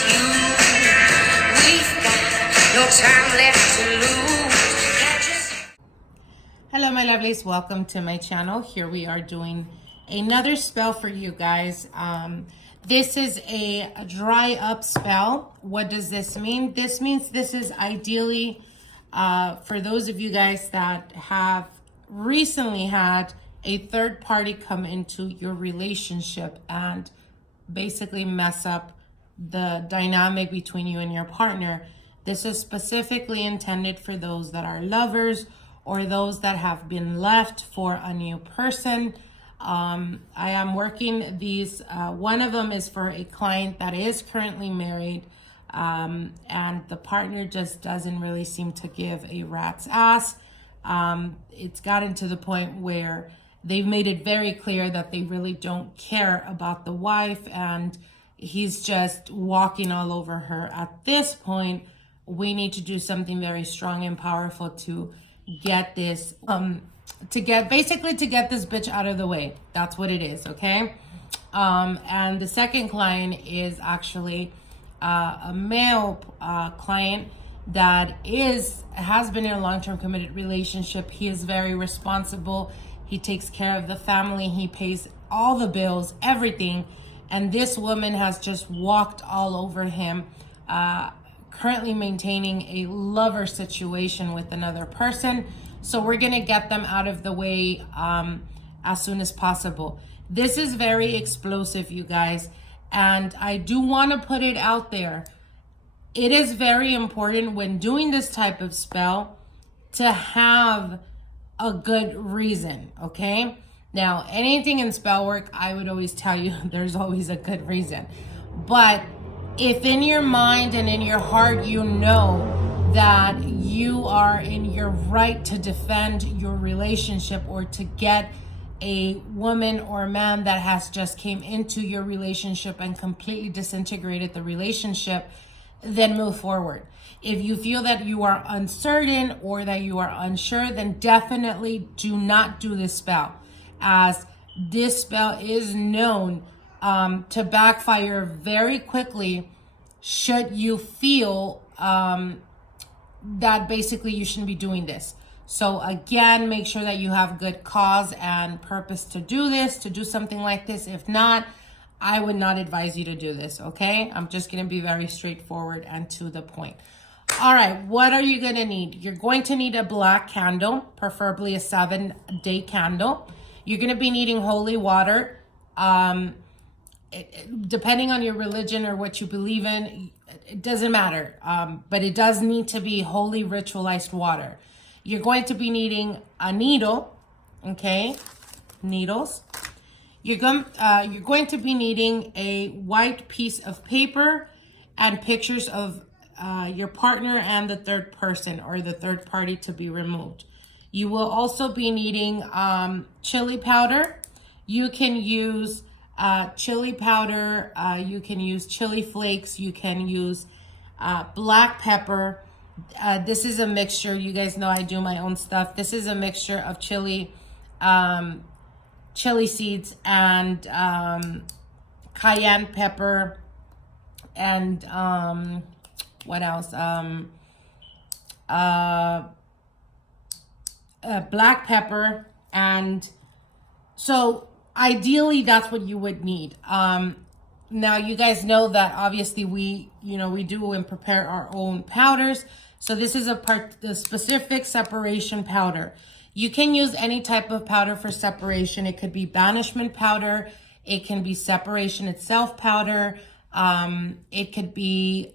just you. We've got no time left to lose. Hello my lovelies, welcome to my channel. Here we are doing another spell for you guys. This is a dry up spell. What does this mean? This means this is ideally for those of you guys that have recently had a third party come into your relationship and basically mess up the dynamic between you and your partner. This is specifically intended for those that are lovers or those that have been left for a new person. I am working these, one of them is for a client that is currently married, and the partner just doesn't really seem to give a rat's ass. It's gotten to the point where they've made it very clear that they really don't care about the wife, and he's just walking all over her. At this point, we need to do something very strong and powerful to get this, to get this bitch out of the way. That's what it is, okay? And the second client is actually a male client that has been in a long-term committed relationship. He is very responsible. He takes care of the family. He pays all the bills, everything. And this woman has just walked all over him, currently maintaining a lover situation with another person. So we're going to get them out of the way as soon as possible. This is very explosive, you guys. And I do want to put it out there. It is very important when doing this type of spell to have a good reason, okay? Now, anything in spell work, I would always tell you there's always a good reason. But if in your mind and in your heart you know that you are in your right to defend your relationship or to get a woman or a man that has just came into your relationship and completely disintegrated the relationship, then move forward. If you feel that you are uncertain or that you are unsure, then definitely do not do this spell, as this spell is known to backfire very quickly should you feel that basically you shouldn't be doing this. So again, make sure that you have good cause and purpose to do this, to do something like this. If not, I would not advise you to do this, okay? I'm just going to be very straightforward and to the point. All right, what are you going to need? You're going to need a black candle, preferably a 7-day candle. You're going to be needing holy water. Depending on your religion or what you believe in, it doesn't matter. But it does need to be holy ritualized water. You're going to be needing a needle, okay? Needles. You're going to be needing a white piece of paper and pictures of your partner and the third person or the third party to be removed. You will also be needing chili powder. You can use chili powder. You can use chili flakes. You can use black pepper. This is a mixture. You guys know I do my own stuff. This is a mixture of chili seeds and cayenne pepper and what else? Black pepper. And so ideally that's what you would need. Now you guys know that obviously we do and prepare our own powders. So this is the specific separation powder. You can use any type of powder for separation. It could be banishment powder. It can be separation itself powder. It could be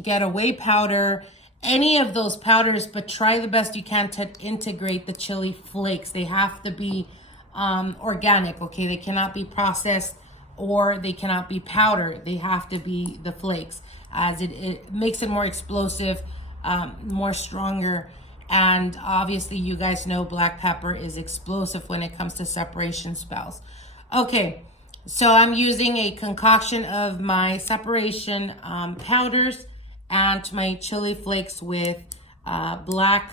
getaway powder. Any of those powders, but try the best you can to integrate the chili flakes. They have to be organic, okay? They cannot be processed or they cannot be powder. They have to be the flakes, as it makes it more explosive, more stronger. And obviously you guys know black pepper is explosive when it comes to separation spells. Okay, so I'm using a concoction of my separation powders and my chili flakes with black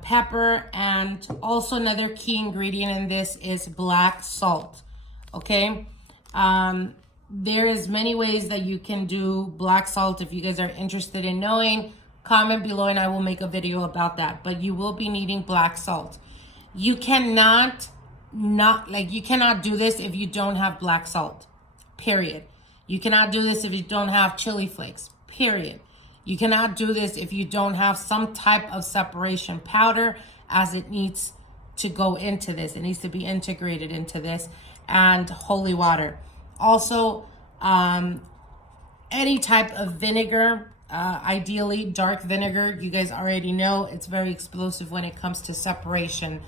pepper, and also another key ingredient in this is black salt. Okay, there is many ways that you can do black salt. If you guys are interested in knowing, comment below and I will make a video about that. But you will be needing black salt. You cannot you cannot do this if you don't have black salt, period. You cannot do this if you don't have chili flakes, period. You cannot do this if you don't have some type of separation powder, as it needs to go into this. It needs to be integrated into this, and holy water. Also, any type of vinegar, ideally dark vinegar. You guys already know it's very explosive when it comes to separation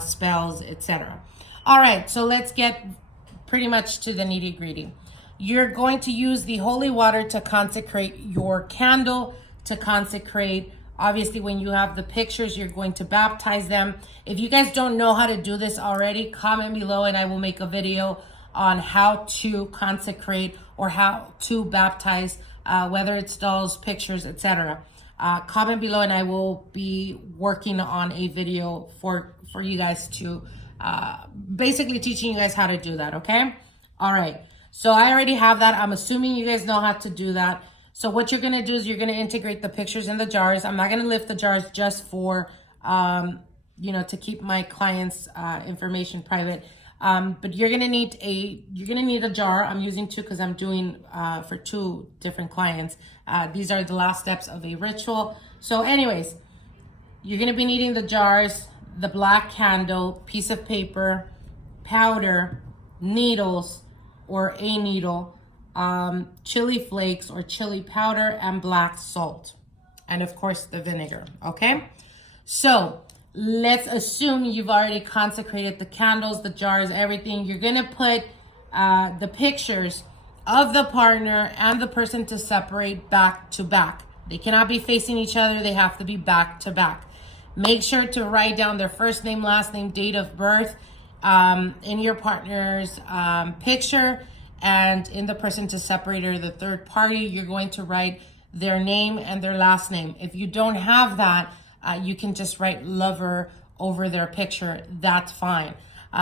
spells, etc. All right, so let's get pretty much to the nitty gritty. You're going to use the holy water to consecrate your candle, to consecrate, obviously when you have the pictures, you're going to baptize them. If you guys don't know how to do this already, comment below and I will make a video on how to consecrate or how to baptize, whether it's dolls, pictures, etc. Comment below and I will be working on a video for you guys to basically teaching you guys how to do that, okay? All right, so I already have that. I'm assuming you guys know how to do that. So what you're going to do is you're going to integrate the pictures in the jars. I'm not going to lift the jars just for, to keep my clients' information private. But you're going to need a jar. I'm using two because I'm doing for two different clients. These are the last steps of a ritual. So anyways, you're going to be needing the jars, the black candle, piece of paper, powder, needles or a needle, chili flakes or chili powder, and black salt, and of course the vinegar. Okay, so let's assume you've already consecrated the candles, the jars, everything. You're gonna put the pictures of the partner and the person to separate back to back. They cannot be facing each other. They have to be back to back. Make sure to write down their first name, last name, date of birth in your partner's picture, and in the person to separate or the third party, you're going to write their name and their last name. If you don't have that, you can just write lover over their picture. That's fine.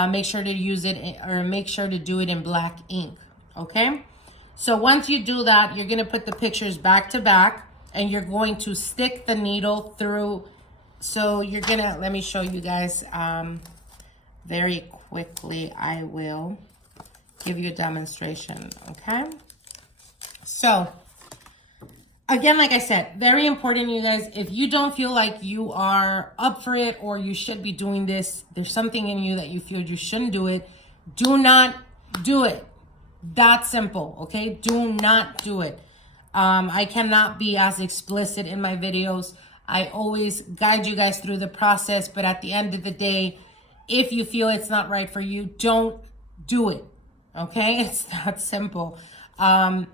Make sure to use it or make sure to do it in black ink. Okay. So once you do that, you're going to put the pictures back to back and you're going to stick the needle through. So you're going to, let me show you guys very quickly. I will give you a demonstration. Okay. So again, like I said, very important, you guys. If you don't feel like you are up for it or you should be doing this, there's something in you that you feel you shouldn't do it, do not do it. That's simple, okay? Do not do it. I cannot be as explicit in my videos. I always guide you guys through the process, but at the end of the day, if you feel it's not right for you, don't do it, okay? It's that simple. I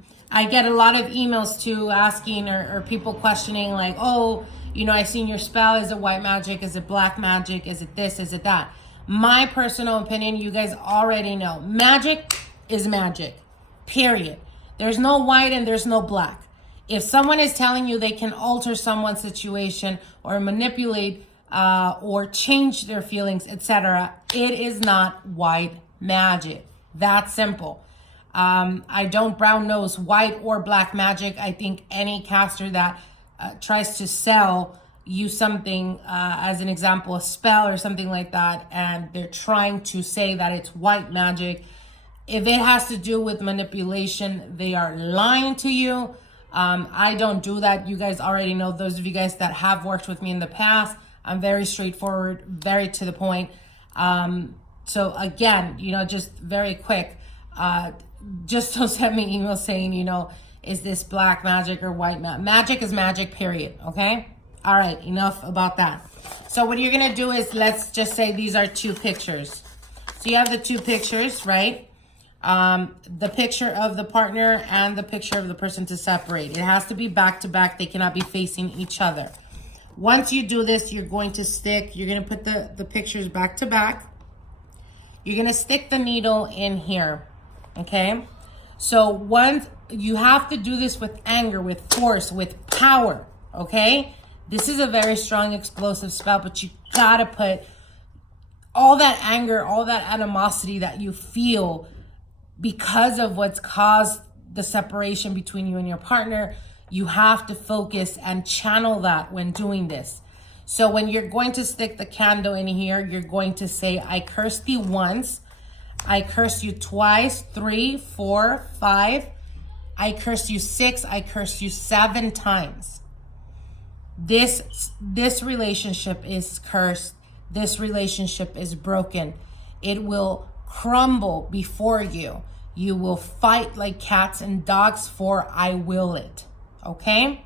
get a lot of emails too asking or people questioning like, oh, I seen your spell. Is it white magic? Is it black magic? Is it this? Is it that? My personal opinion, you guys already know. Magic is magic, period. There's no white and there's no black. If someone is telling you they can alter someone's situation or manipulate or change their feelings, etc., it is not white magic. That's simple. I don't brown nose white or black magic. I think any caster that tries to sell you something, as an example, a spell or something like that, and they're trying to say that it's white magic, if it has to do with manipulation, they are lying to you. I don't do that. You guys already know, those of you guys that have worked with me in the past, I'm very straightforward, very to the point. So again, just very quick, just don't send me emails saying, is this black magic or white magic? Magic is magic, period. Okay. All right. Enough about that. So what you're going to do is, let's just say these are two pictures. So you have the two pictures, right? The picture of the partner and the picture of the person to separate. It has to be back to back. They cannot be facing each other. Once you do this, you're going to put the pictures back to back. You're going to stick the needle in here. Okay. So once you have to do this with anger, with force, with power. Okay. This is a very strong explosive spell, but you gotta put all that anger, all that animosity that you feel because of what's caused the separation between you and your partner, you have to focus and channel that when doing this. So when you're going to stick the candle in here, you're going to say, I curse thee once, I curse you twice, 3, 4, 5, I curse you 6, I curse you 7 times. This relationship is cursed. This relationship is broken. It will crumble before you. You will fight like cats and dogs, for I will it. Okay?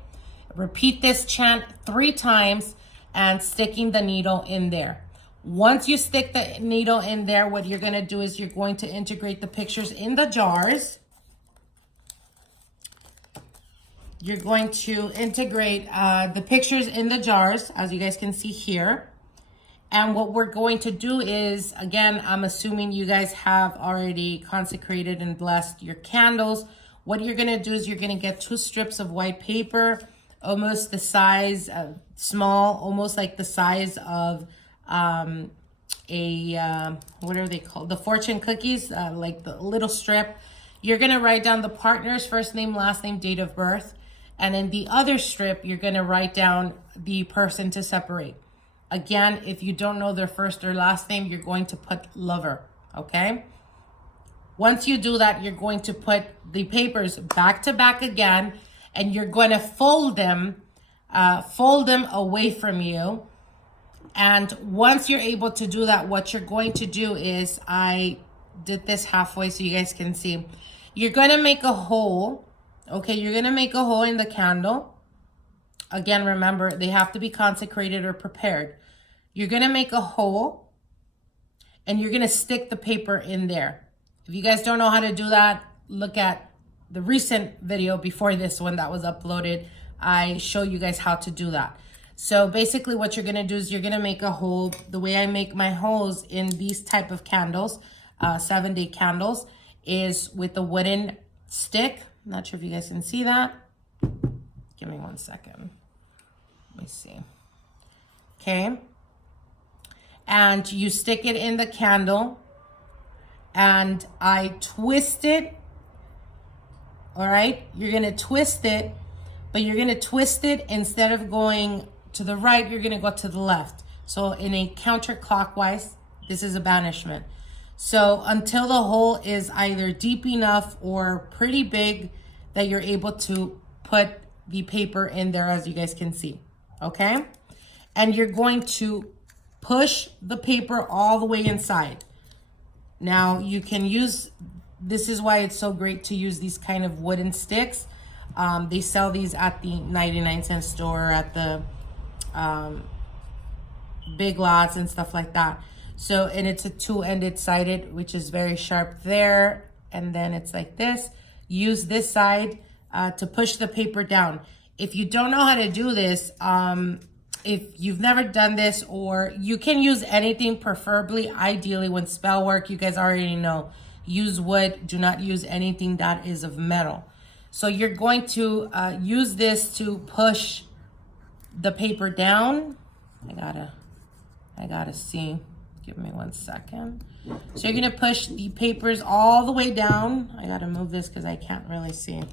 Repeat this chant 3 times and sticking the needle in there. Once you stick the needle in there, what you're going to do is you're going to integrate the pictures in the jars. You're going to integrate the pictures in the jars, as you guys can see here. And what we're going to do is, again, I'm assuming you guys have already consecrated and blessed your candles. What you're going to do is you're going to get 2 strips of white paper, almost the size of small, almost like the size of what are they called? The fortune cookies, like the little strip. You're going to write down the partner's first name, last name, date of birth. And in the other strip, you're going to write down the person to separate. Again, if you don't know their first or last name, you're going to put lover, okay? Once you do that, you're going to put the papers back to back again, and you're going to fold them away from you. And once you're able to do that, what you're going to do is, I did this halfway so you guys can see. You're going to make a hole. Okay, you're going to make a hole in the candle. Again, remember, they have to be consecrated or prepared. You're going to make a hole and you're going to stick the paper in there. If you guys don't know how to do that, look at the recent video before this one that was uploaded. I show you guys how to do that. So basically what you're going to do is you're going to make a hole. The way I make my holes in these type of candles, 7-day candles, is with a wooden stick. I'm not sure if you guys can see that. Give me 1 second. Let me see. Okay. And you stick it in the candle. And I twist it. All right. You're going to twist it. But you're going to twist it, instead of going to the right, you're going to go to the left. So in a counterclockwise, this is a banishment. So until the hole is either deep enough or pretty big that you're able to put the paper in there, as you guys can see. Okay? And you're going to push the paper all the way inside. Now you can use, this is why it's so great to use these kind of wooden sticks. They sell these at the 99-cent store, at the Big Lots and stuff like that. So, and it's a 2-ended sided, which is very sharp there. And then it's like this. Use this side to push the paper down. If you don't know how to do this, if you've never done this, or you can use anything, preferably, ideally, when spell work, you guys already know, use wood. Do not use anything that is of metal. So you're going to use this to push the paper down. I gotta see. Give me 1 second. So you're gonna push the papers all the way down. I gotta move this because I can't really see.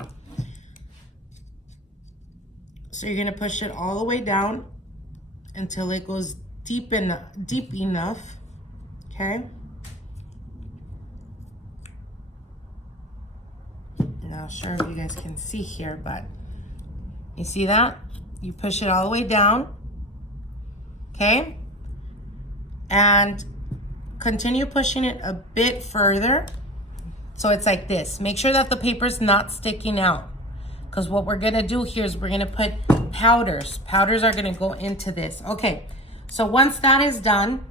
So you're gonna push it all the way down until it goes deep enough. Okay. Not sure if you guys can see here, but you see that? You push it all the way down. Okay. And continue pushing it a bit further. So it's like this. Make sure that the paper's not sticking out. Because what we're going to do here is we're going to put powders. Powders are going to go into this. Okay. So once that is done,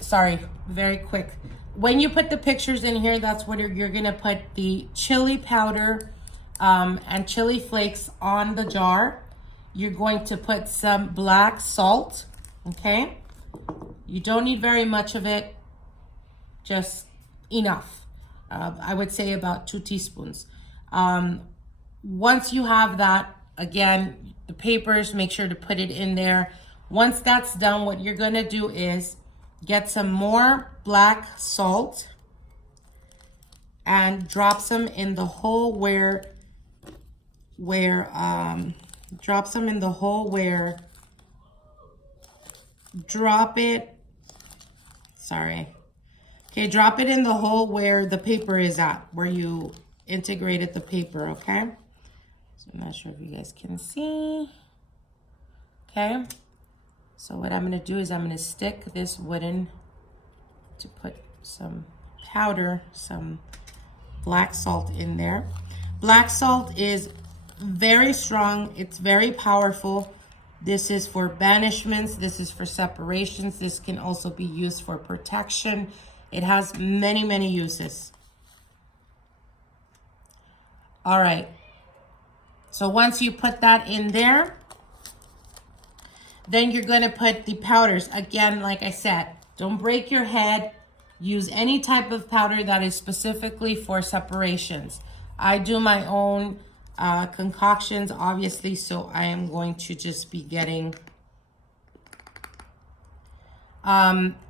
sorry, very quick. When you put the pictures in here, that's where you're going to put the chili powder and chili flakes on the jar. You're going to put some black salt. Okay. You don't need very much of it, just enough. I would say about 2 teaspoons. Once you have that, again, the papers, make sure to put it in there. Once that's done, what you're going to do is get some more black salt and drops them in the hole where drops them in the hole where, drop it, sorry. Okay, drop it in the hole where the paper is at, where you integrated the paper, okay? So I'm not sure if you guys can see. Okay, so what I'm gonna do is I'm gonna stick this wooden, to put some powder, some black salt in there. Black salt is very strong, it's very powerful. This is for banishments, this is for separations, this can also be used for protection. It has many, many uses. All right, so once you put that in there, then you're gonna put the powders. Again, like I said, don't break your head. Use any type of powder that is specifically for separations. I do my own concoctions, obviously, so I am going to just be getting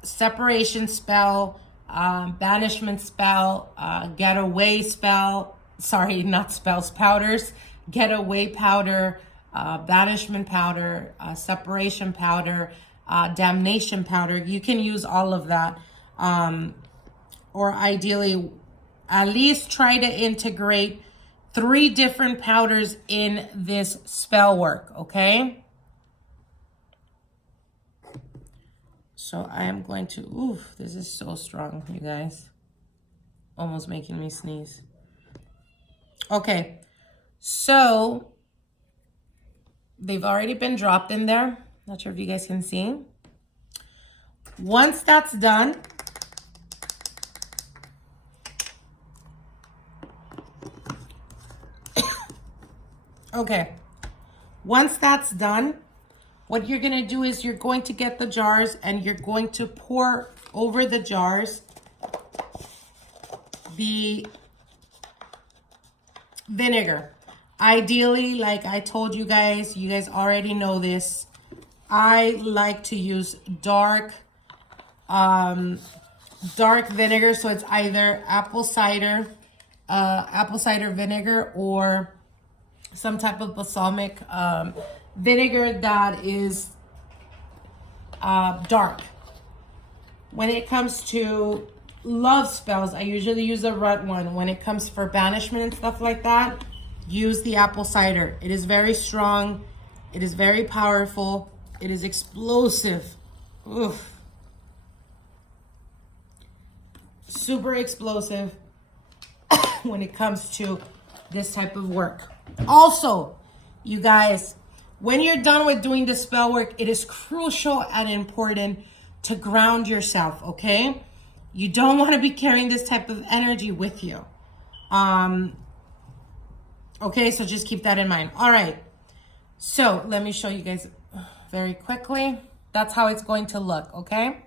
separation spell, banishment spell, getaway spell, sorry, not spells, powders, getaway powder, banishment powder, separation powder, damnation powder. You can use all of that, or ideally at least try to integrate 3 different powders in this spell work, okay? So I am going to, oof, this is so strong, you guys. Almost making me sneeze. Okay, so they've already been dropped in there. Not sure if you guys can see. Once that's done, okay, once that's done, what you're gonna do is you're going to get the jars and you're going to pour over the jars the vinegar. Ideally, like I told you guys already know this, I like to use dark vinegar. So it's either apple cider vinegar or some type of balsamic vinegar that is dark. When it comes to love spells, I usually use a red one. When it comes for banishment and stuff like that, use the apple cider. It is very strong. It is very powerful. It is explosive. Oof. Super explosive when it comes to this type of work. Also, you guys, when you're done with doing the spell work, it is crucial and important to ground yourself, okay? You don't want to be carrying this type of energy with you. Okay, so just keep that in mind. All right, so let me show you guys very quickly. That's how it's going to look, okay?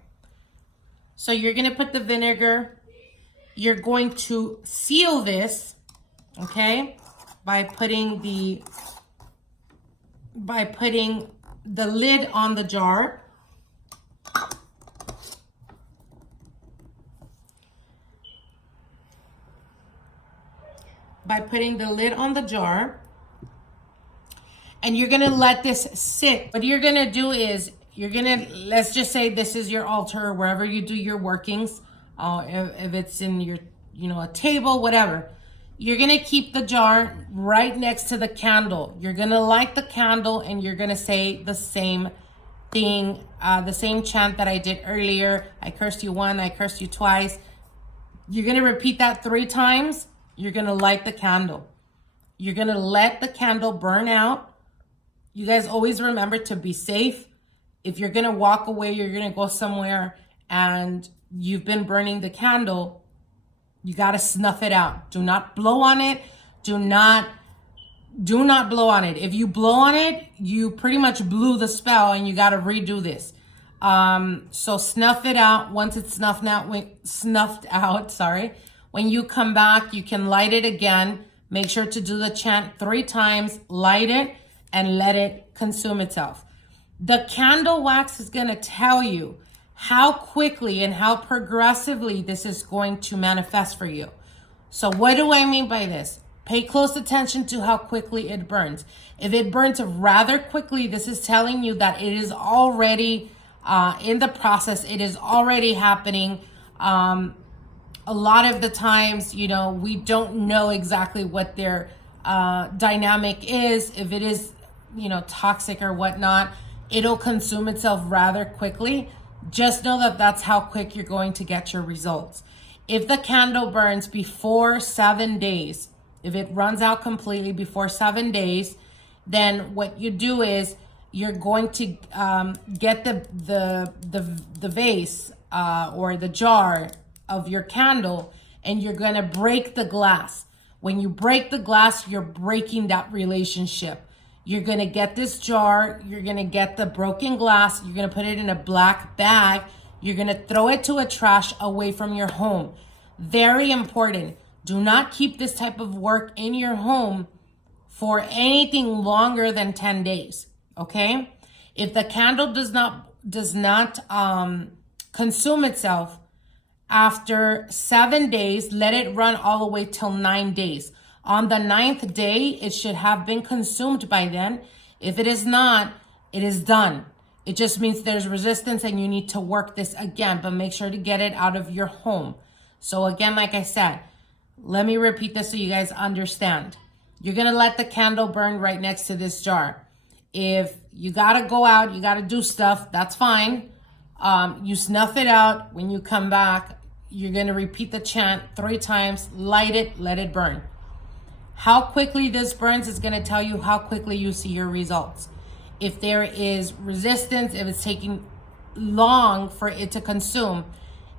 So you're going to put the vinegar. You're going to seal this, okay, by putting the lid on the jar. By putting the lid on the jar, and you're gonna let this sit. What you're gonna do is let's just say this is your altar or wherever you do your workings. If it's in your, a table, whatever. You're gonna keep the jar right next to the candle. You're gonna light the candle and you're gonna say the same thing, the same chant that I did earlier. I cursed you once, I cursed you twice. You're gonna repeat that 3 times. You're gonna light the candle. You're gonna let the candle burn out. You guys always remember to be safe. If you're gonna walk away, you're gonna go somewhere and you've been burning the candle, you gotta snuff it out. Do not blow on it. Do not blow on it. If you blow on it, you pretty much blew the spell and you gotta redo this. So snuff it out. Once it's snuffed out, sorry. When you come back, you can light it again. Make sure to do the chant 3 times, light it, and let it consume itself. The candle wax is gonna tell you how quickly and how progressively this is going to manifest for you. So what do I mean by this? Pay close attention to how quickly it burns. If it burns rather quickly, this is telling you that it is already in the process. It is already happening. A lot of the times, you know, we don't know exactly what their dynamic is. If it is, you know, toxic or whatnot, it'll consume itself rather quickly. Just know that that's how quick you're going to get your results. If the candle burns before 7 days, if it runs out completely before 7 days, then what you do is you're going to get the vase or the jar of your candle, and you're going to break the glass. When you break the glass, you're breaking that relationship. You're going to get this jar, you're going to get the broken glass, you're going to put it in a black bag, you're going to throw it to a trash away from your home. Very important. Do not keep this type of work in your home for anything longer than 10 days, okay? If the candle does not consume itself after 7 days, let it run all the way till 9 days. On the 9th day, it should have been consumed by then. If it is not, it is done. It just means there's resistance and you need to work this again, but make sure to get it out of your home. So again, like I said, let me repeat this so you guys understand. You're going to let the candle burn right next to this jar. If you got to go out, you got to do stuff, that's fine. You snuff it out. When you come back, you're going to repeat the chant 3 times, light it, let it burn. How quickly this burns is going to tell you how quickly you see your results. If there is resistance, if it's taking long for it to consume,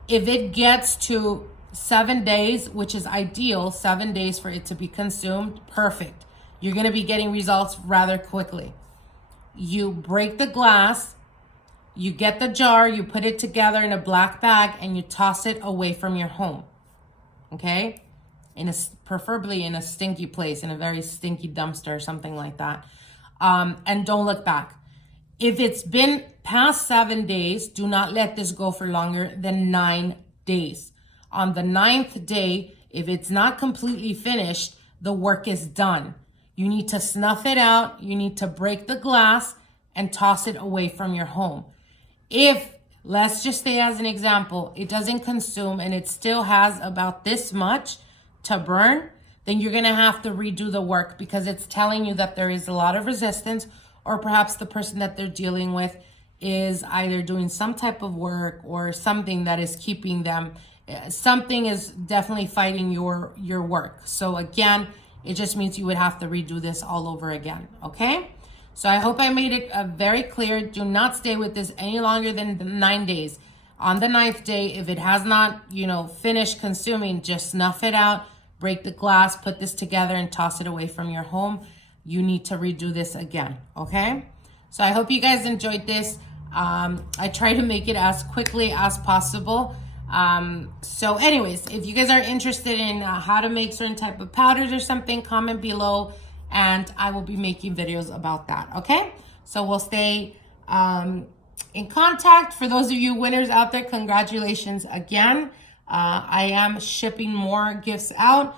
if it gets to 7 days, which is ideal, 7 days for it to be consumed, perfect. You're going to be getting results rather quickly. You break the glass, you get the jar, you put it together in a black bag, and you toss it away from your home. Okay? Preferably in a stinky place, in a very stinky dumpster or something like that. And don't look back. If it's been past 7 days, do not let this go for longer than 9 days. On the 9th day, if it's not completely finished, the work is done. You need to snuff it out. You need to break the glass and toss it away from your home. If, let's just say as an example, it doesn't consume and it still has about this much to burn, then you're going to have to redo the work because it's telling you that there is a lot of resistance, or perhaps the person that they're dealing with is either doing some type of work or something that is keeping them. Something is definitely fighting your work. So again, it just means you would have to redo this all over again. Okay? So I hope I made it very clear. Do not stay with this any longer than 9 days. On the 9th day, if it has not, finished consuming, just snuff it out, break the glass, put this together and toss it away from your home. You need to redo this again. Okay? So I hope you guys enjoyed this. I try to make it as quickly as possible. So anyways, if you guys are interested in how to make certain type of powders or something, comment below and I will be making videos about that. Okay? So we'll stay in contact. For those of you winners out there, congratulations again. I am shipping more gifts out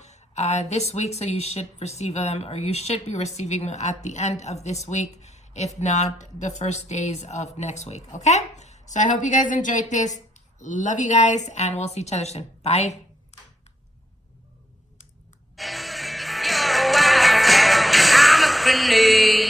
this week, so you should receive them, or you should be receiving them at the end of this week, if not the first days of next week. Okay? So I hope you guys enjoyed this. Love you guys, and we'll see each other soon. Bye. I'm a grenade.